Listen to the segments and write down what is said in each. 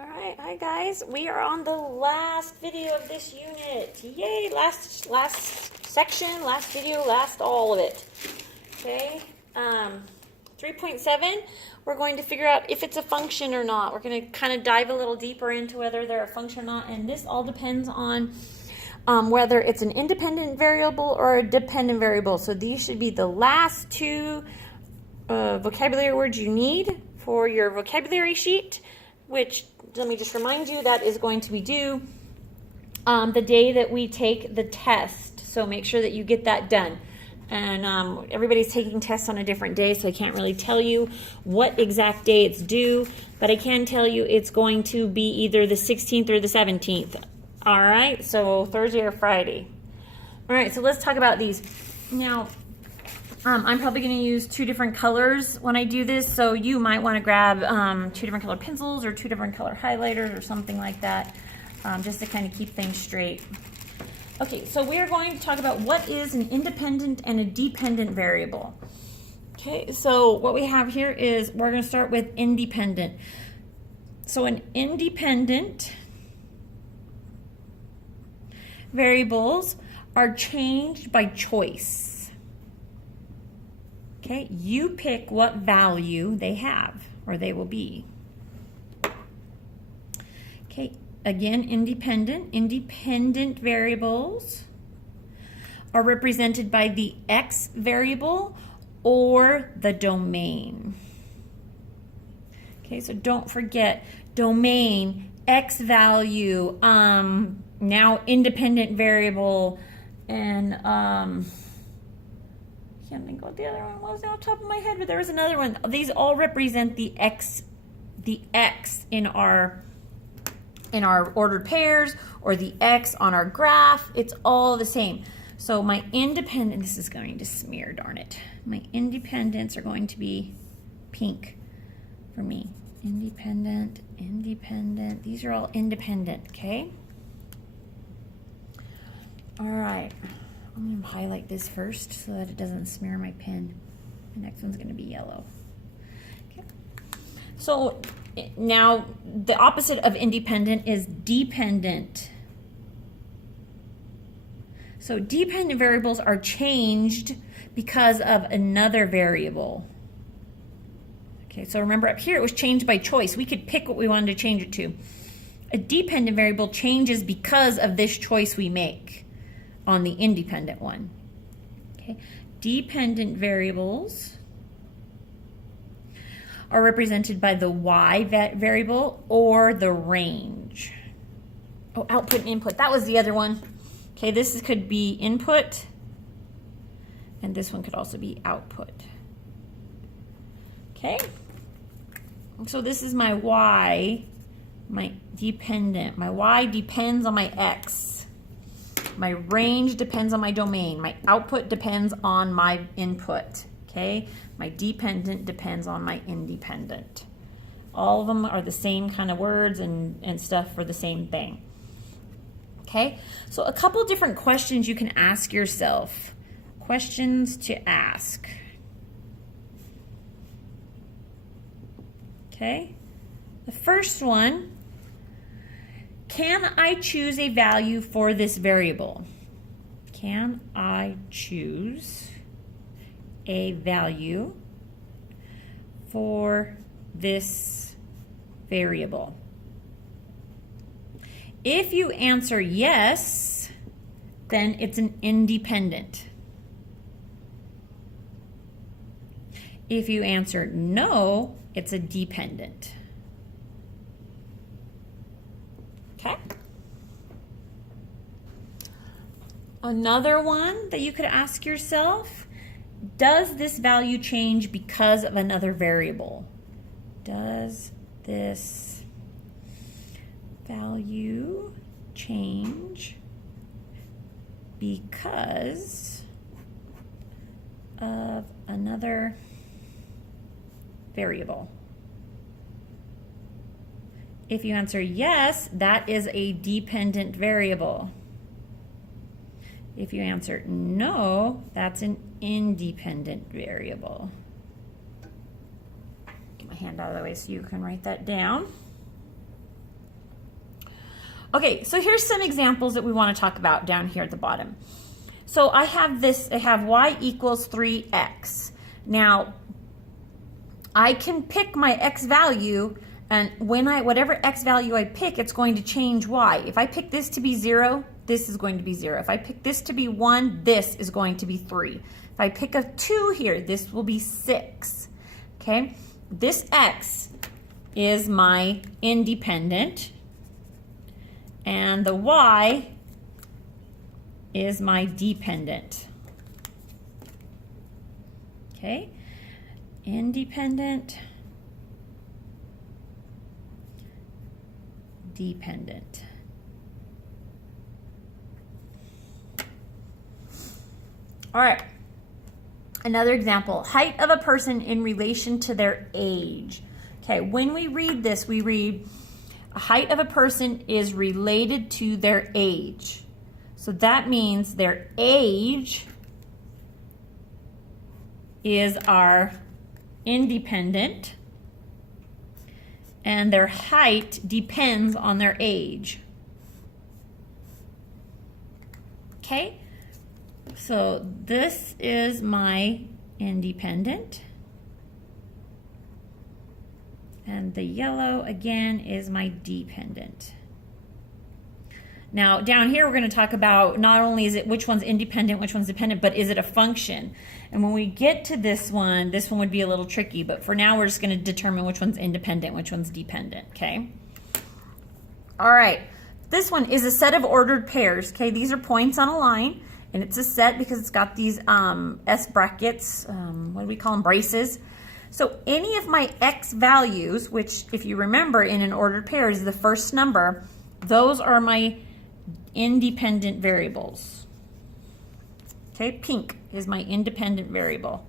All right, hi guys. We are on the last video of this unit. Yay! Last section, last video, last all of it. Okay. 3.7. We're going to figure out if it's a function or not. We're going to kind of dive a little deeper into whether they're a function or not, and this all depends on whether it's an independent variable or a dependent variable. So these should be the last two vocabulary words you need for your vocabulary sheet, which, let me just remind you, that is going to be due the day that we take the test. So make sure that you get that done. And everybody's taking tests on a different day, so I can't really tell you what exact day it's due, but I can tell you it's going to be either the 16th or the 17th. All right, so Thursday or Friday. All right, so let's talk about these. Now, I'm probably going to use two different colors when I do this, so you might want to grab two different color pencils or two different color highlighters or something like that, just to kind of keep things straight. Okay, so we are going to talk about what is an independent and a dependent variable. Okay, so what we have here is we're going to start with independent. So an independent variables are changed by choice. Okay, you pick what value they have or they will be. Okay. Again, independent variables are represented by the x variable or the domain. Okay, so don't forget domain, x value, now independent variable, and I can't think what the other one was off the top of my head, but there was another one. These all represent the x in our ordered pairs or the x on our graph. It's all the same. So my independent, this is going to smear, darn it. My independents are going to be pink for me. Independent, these are all independent, okay? All right, I'm gonna highlight this first so that it doesn't smear my pen. The next one's gonna be yellow. Okay. So now, the opposite of independent is dependent. So dependent variables are changed because of another variable. Okay, so remember up here it was changed by choice. We could pick what we wanted to change it to. A dependent variable changes because of this choice we make on the independent one. Okay, dependent variables are represented by the y variable or the range. Oh, output and input. That was the other one. Okay, this could be input, and this one could also be output. Okay, so this is my y, my dependent. My y depends on my x. My range depends on my domain. My output depends on my input. Okay, my dependent depends on my independent. All of them are the same kind of words and stuff for the same thing. Okay, so a couple different questions you can ask yourself. Questions to ask. Okay, the first one, can I choose a value for this variable? Can I choose a value for this variable? If you answer yes, then it's an independent. If you answer no, it's a dependent. Okay. Another one that you could ask yourself, does this value change because of another variable? Does this value change because of another variable? If you answer yes, that is a dependent variable. If you answer no, that's an independent variable. Get my hand out of the way so you can write that down. Okay, so here's some examples that we want to talk about down here at the bottom. So I have y equals 3x. Now, I can pick my x value, and whatever x value I pick, it's going to change y. If I pick this to be 0, this is going to be 0. If I pick this to be 1, this is going to be 3. If I pick a 2 here, this will be 6. Okay? This x is my independent, and the y is my dependent. Okay? Independent, dependent. All right. Another example, height of a person in relation to their age. Okay, when we read this, we read height of a person is related to their age. So that means their age is our independent, and their height depends on their age. Okay, so this is my independent, and the yellow again is my dependent. Now down here we're going to talk about not only is it which one's independent, which one's dependent, but is it a function? And when we get to this one would be a little tricky, but for now we're just going to determine which one's independent, which one's dependent, okay? All right, this one is a set of ordered pairs, okay? These are points on a line, and it's a set because it's got these S brackets, what do we call them, braces. So any of my X values, which if you remember in an ordered pair is the first number, those are my independent variables. Okay, pink is my independent variable.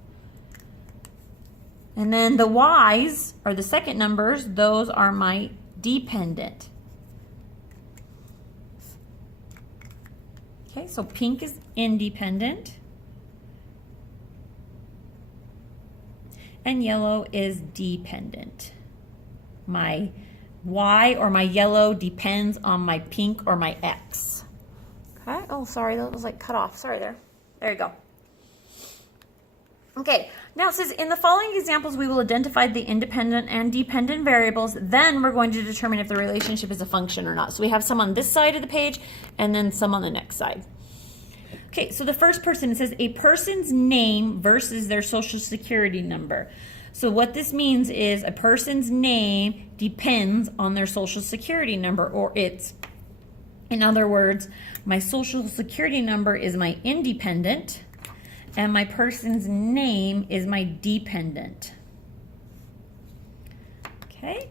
And then the Y's are the second numbers, those are my dependent. Okay, so pink is independent. And yellow is dependent. My Y or my yellow depends on my pink or my X. Okay, oh sorry, that was like cut off, sorry there. There you go. Okay, now it says, in the following examples, we will identify the independent and dependent variables. Then we're going to determine if the relationship is a function or not. So we have some on this side of the page and then some on the next side. Okay, so the first person, it says a person's name versus their social security number. So what this means is a person's name depends on their social security number, or it's, in other words, my social security number is my independent and my person's name is my dependent. Okay,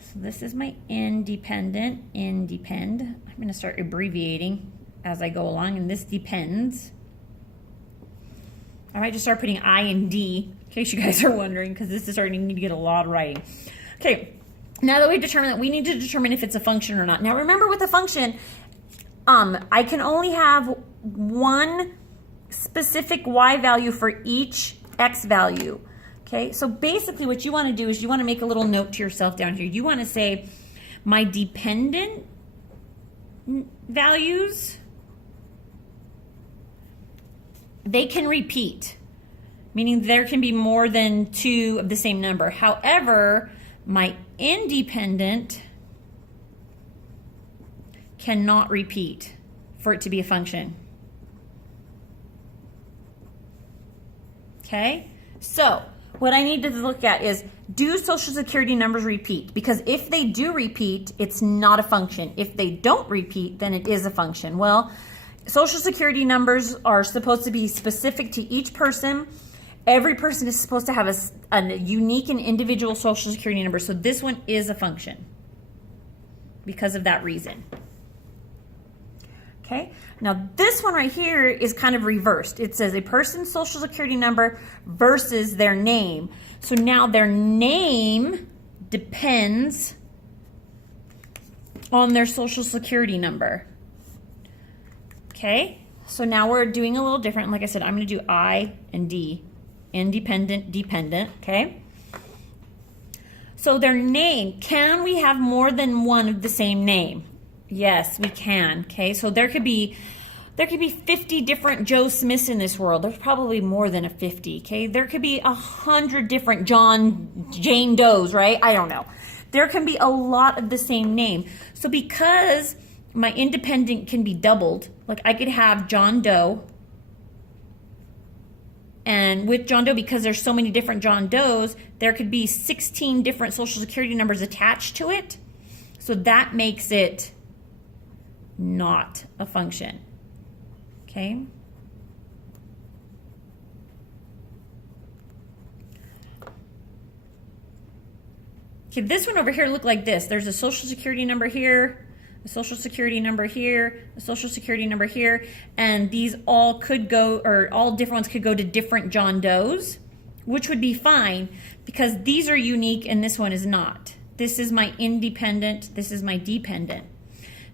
so this is my independent, independ. I'm going to start abbreviating as I go along, and this depends. I might just start putting I and D in case you guys are wondering, because this is starting to need to get a lot of writing. Okay, now that we've determined that, we need to determine if it's a function or not. Now remember, with a function, I can only have one specific Y value for each X value. Okay, so basically what you want to do is you want to make a little note to yourself down here. You want to say my dependent values, they can repeat, meaning there can be more than two of the same number. However, my independent cannot repeat for it to be a function. Okay, so what I need to look at is, do social security numbers repeat? Because if they do repeat, it's not a function. If they don't repeat, then it is a function. Well, social security numbers are supposed to be specific to each person. Every person is supposed to have a unique and individual social security number. So this one is a function because of that reason. Okay, now this one right here is kind of reversed. It says a person's social security number versus their name. So now their name depends on their social security number. Okay, so now we're doing a little different. Like I said, I'm going to do I and D, independent, dependent, okay? So So their name, can we have more than one of the same name? Yes, we can. Okay, so there could be 50 different Joe Smiths in this world. There's probably more than a 50. Okay, there could be 100 different Jane Does, right? I don't know. There can be a lot of the same name. So because my independent can be doubled, like I could have John Doe, and with John Doe, because there's so many different John Does, there could be 16 different social security numbers attached to it. So that makes it not a function. Okay. Okay, this one over here looked like this. There's a social security number here, a social security number here, a social security number here, and these all could go, or all different ones could go to different John Does, which would be fine because these are unique and this one is not. This is my independent, this is my dependent.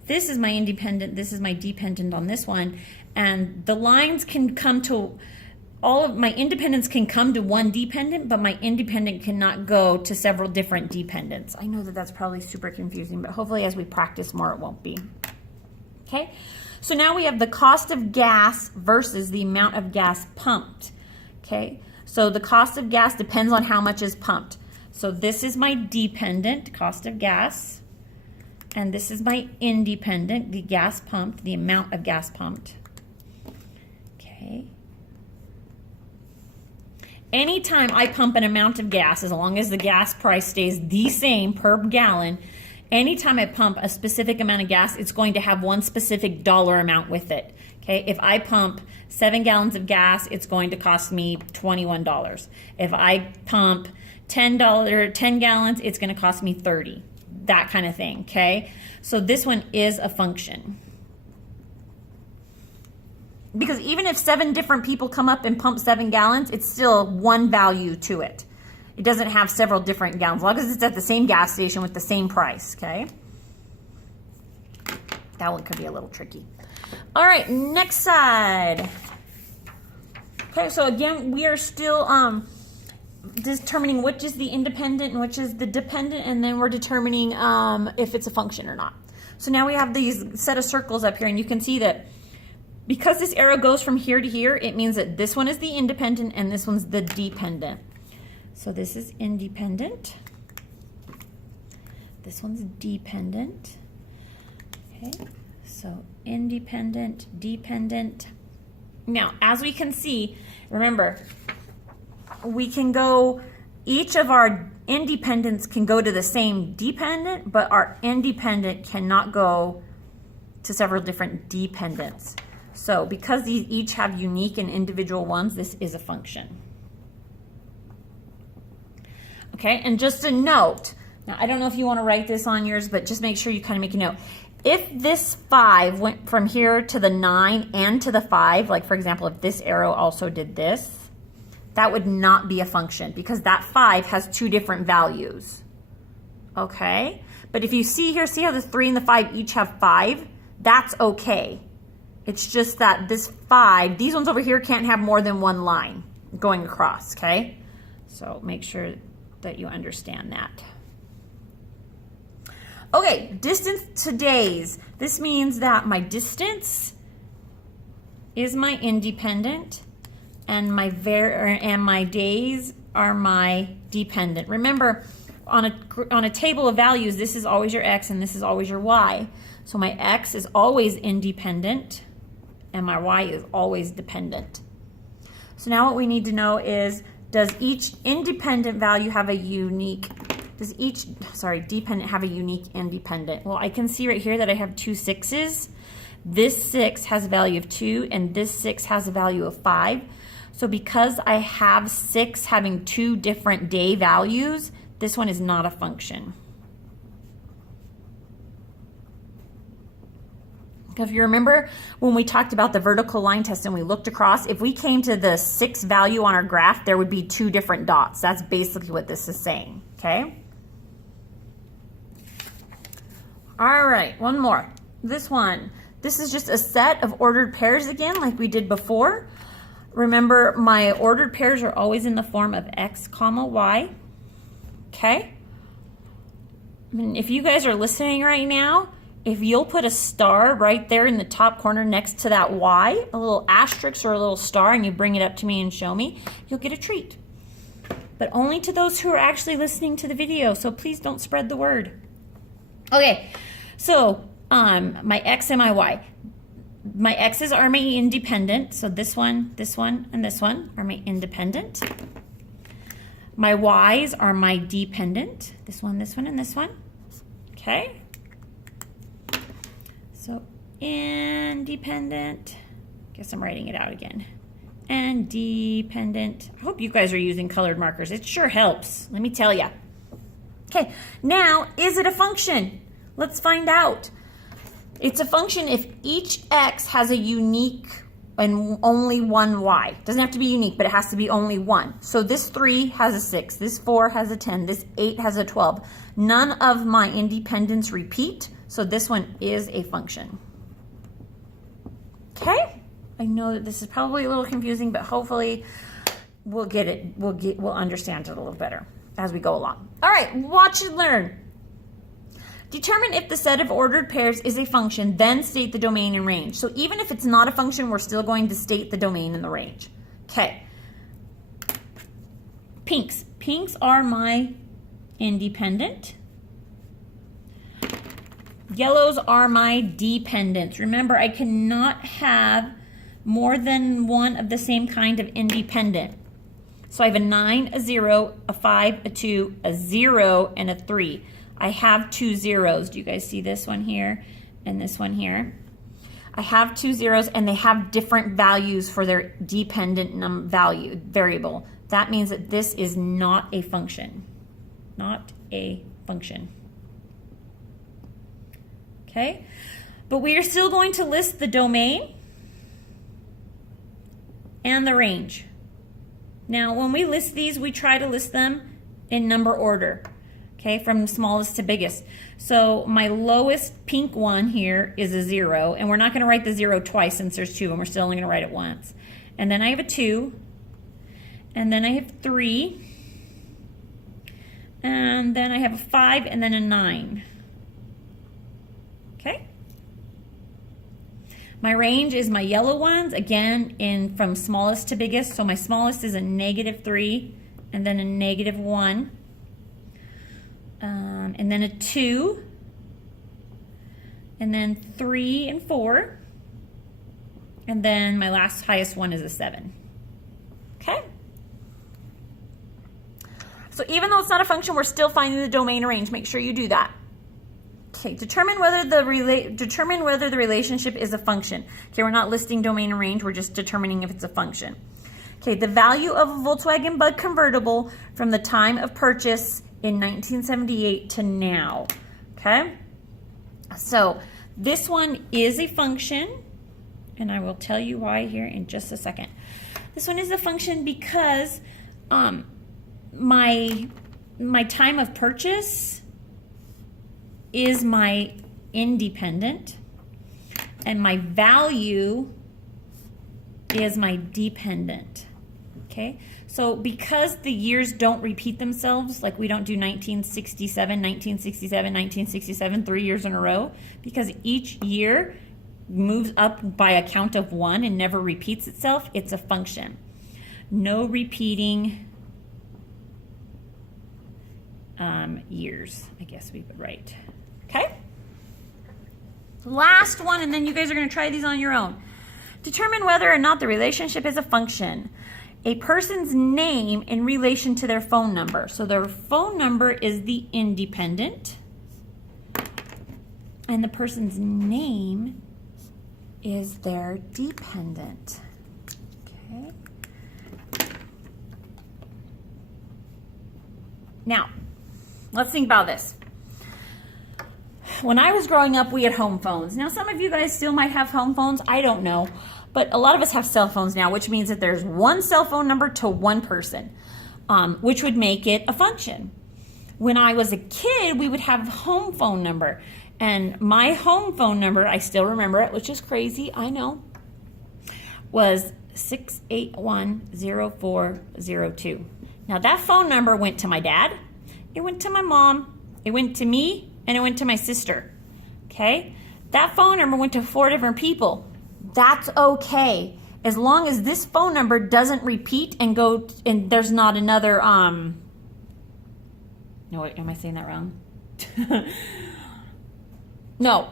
This is my independent, this is my dependent on this one, and the lines can come to, all of my independents can come to one dependent, but my independent cannot go to several different dependents. I know that that's probably super confusing, but hopefully as we practice more, it won't be. Okay, so now we have the cost of gas versus the amount of gas pumped. Okay, so the cost of gas depends on how much is pumped. So this is my dependent, cost of gas, and this is my independent, the gas pumped, the amount of gas pumped. Okay. Anytime I pump an amount of gas, as long as the gas price stays the same per gallon, anytime I pump a specific amount of gas, it's going to have one specific dollar amount with it. Okay, if I pump 7 gallons of gas, it's going to cost me $21. If I pump $10 gallons, it's going to cost me $30. That kind of thing. Okay, so this one is a function. Because even if 7 different people come up and pump 7 gallons, it's still one value to it. It doesn't have several different gallons, as long as it's at the same gas station with the same price, okay? That one could be a little tricky. All right, next side. Okay, so again, we are still determining which is the independent and which is the dependent, and then we're determining if it's a function or not. So now we have these set of circles up here, and you can see that because this arrow goes from here to here, it means that this one is the independent and this one's the dependent. So this is independent. This one's dependent. Okay, so independent, dependent. Now, as we can see, remember, we can go, each of our independents can go to the same dependent, but our independent cannot go to several different dependents. So because these each have unique and individual ones, this is a function. Okay, and just a note, now I don't know if you want to write this on yours, but just make sure you kind of make a note. If this 5 went from here to the 9 and to the 5, like for example, if this arrow also did this, that would not be a function because that 5 has 2 different values. Okay, but if you see here, see how the 3 and the 5 each have 5? That's okay. It's just that this 5, these ones over here can't have more than one line going across, okay? So make sure that you understand that. Okay, distance to days. This means that my distance is my independent and my days are my dependent. Remember, on a table of values, this is always your x and this is always your y. So my x is always independent and my y is always dependent. So now what we need to know is, does each independent value have a unique, dependent have a unique independent? Well, I can see right here that I have 2 6s. This 6 has a value of 2 and this 6 has a value of 5. So because I have 6 having 2 different day values, this one is not a function. If you remember when we talked about the vertical line test and we looked across, if we came to the 6 value on our graph, there would be 2 different dots. That's basically what this is saying, okay? All right, one more. This one. This is just a set of ordered pairs again, like we did before. Remember, my ordered pairs are always in the form of x comma y, okay? And if you guys are listening right now, if you'll put a star right there in the top corner next to that Y, a little asterisk or a little star, and you bring it up to me and show me, you'll get a treat. But only to those who are actually listening to the video, so please don't spread the word. Okay, so my X and my Y. My X's are my independent, so this one, and this one are my independent. My Y's are my dependent, this one, and this one. Okay? So independent, guess I'm writing it out again. And dependent. I hope you guys are using colored markers. It sure helps, let me tell you. Okay, now, is it a function? Let's find out. It's a function if each X has a unique and only one Y. Doesn't have to be unique, but it has to be only one. So this 3 has a 6, this 4 has a 10, this 8 has a 12. None of my independents repeat, so this one is a function. Okay? I know that this is probably a little confusing, but hopefully we'll get it, we'll understand it a little better as we go along. All right, watch and learn. Determine if the set of ordered pairs is a function, then state the domain and range. So even if it's not a function, we're still going to state the domain and the range. Okay. Pinks. Pinks are my independent. Yellows are my dependents. Remember, I cannot have more than one of the same kind of independent. So I have a 9, a 0, a 5, a 2, a 0, and a 3. I have 2 zeros. Do you guys see this one here and this one here? I have 2 zeros, and they have different values for their dependent variable. That means that this is not a function. Not a function. Okay? But we are still going to list the domain and the range. Now, when we list these, we try to list them in number order. Okay, from smallest to biggest. So my lowest pink one here is a 0, and we're not going to write the 0 twice since there's 2, and we're still only going to write it once. And then I have a 2, and then I have 3, and then I have a 5, and then a 9. Okay? My range is my yellow ones, again, from smallest to biggest. So my smallest is a -3, and then a -1. And then a 2, and then 3 and 4, and then my last highest one is a 7. Okay? So even though it's not a function, we're still finding the domain and range. Make sure you do that. Okay, determine whether the relationship is a function. Okay, we're not listing domain and range, we're just determining if it's a function. Okay, the value of a Volkswagen Bug convertible from the time of purchase in 1978 to now. Okay, so this one is a function, and I will tell you why here in just a second. This one is a function because my time of purchase is my independent, and my value is my dependent. Okay, so because the years don't repeat themselves, like we don't do 1967, 1967, 1967, 3 years in a row, because each year moves up by a count of 1 and never repeats itself, it's a function. No repeating years, I guess we would write. Okay? Last one, and then you guys are going to try these on your own. Determine whether or not the relationship is a function. A person's name in relation to their phone number. So their phone number is the independent, and the person's name is their dependent. Okay. Now, let's think about this. When I was growing up, we had home phones. Now, some of you guys still might have home phones. I don't know. But a lot of us have cell phones now, which means that there's one cell phone number to one person, which would make it a function. When I was a kid, we would have home phone number. And my home phone number, I still remember it, which is crazy, I know, was 6810402. Now, that phone number went to my dad, it went to my mom, it went to me, and it went to my sister. Okay? That phone number went to 4 different people. That's okay. As long as this phone number doesn't repeat and go, and there's not another, no, wait, am I saying that wrong? No,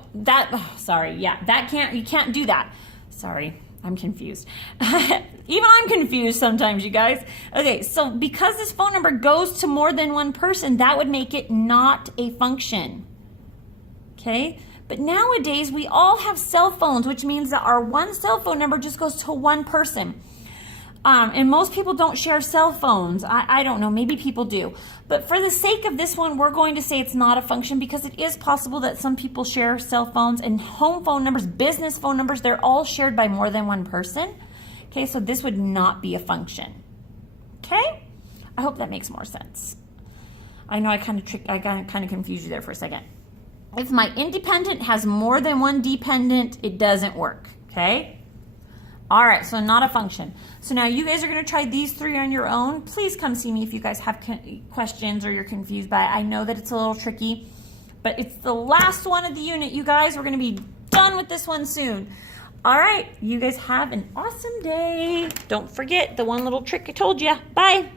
sorry, yeah, you can't do that. Sorry, I'm confused. Even I'm confused sometimes, you guys. Okay, so because this phone number goes to more than one person, that would make it not a function. Okay? But nowadays, we all have cell phones, which means that our one cell phone number just goes to one person. And most people don't share cell phones. I don't know, maybe people do. But for the sake of this one, we're going to say it's not a function because it is possible that some people share cell phones and home phone numbers, business phone numbers, they're all shared by more than one person. Okay, so this would not be a function. Okay? I hope that makes more sense. I know I kind of confused you there for a second. If my independent has more than one dependent, it doesn't work. Okay? All right, so not a function. So now you guys are going to try these 3 on your own. Please come see me if you guys have questions or you're confused by it. I know that it's a little tricky, but it's the last one of the unit, you guys. We're going to be done with this one soon. All right, you guys have an awesome day. Don't forget the one little trick I told you. Bye.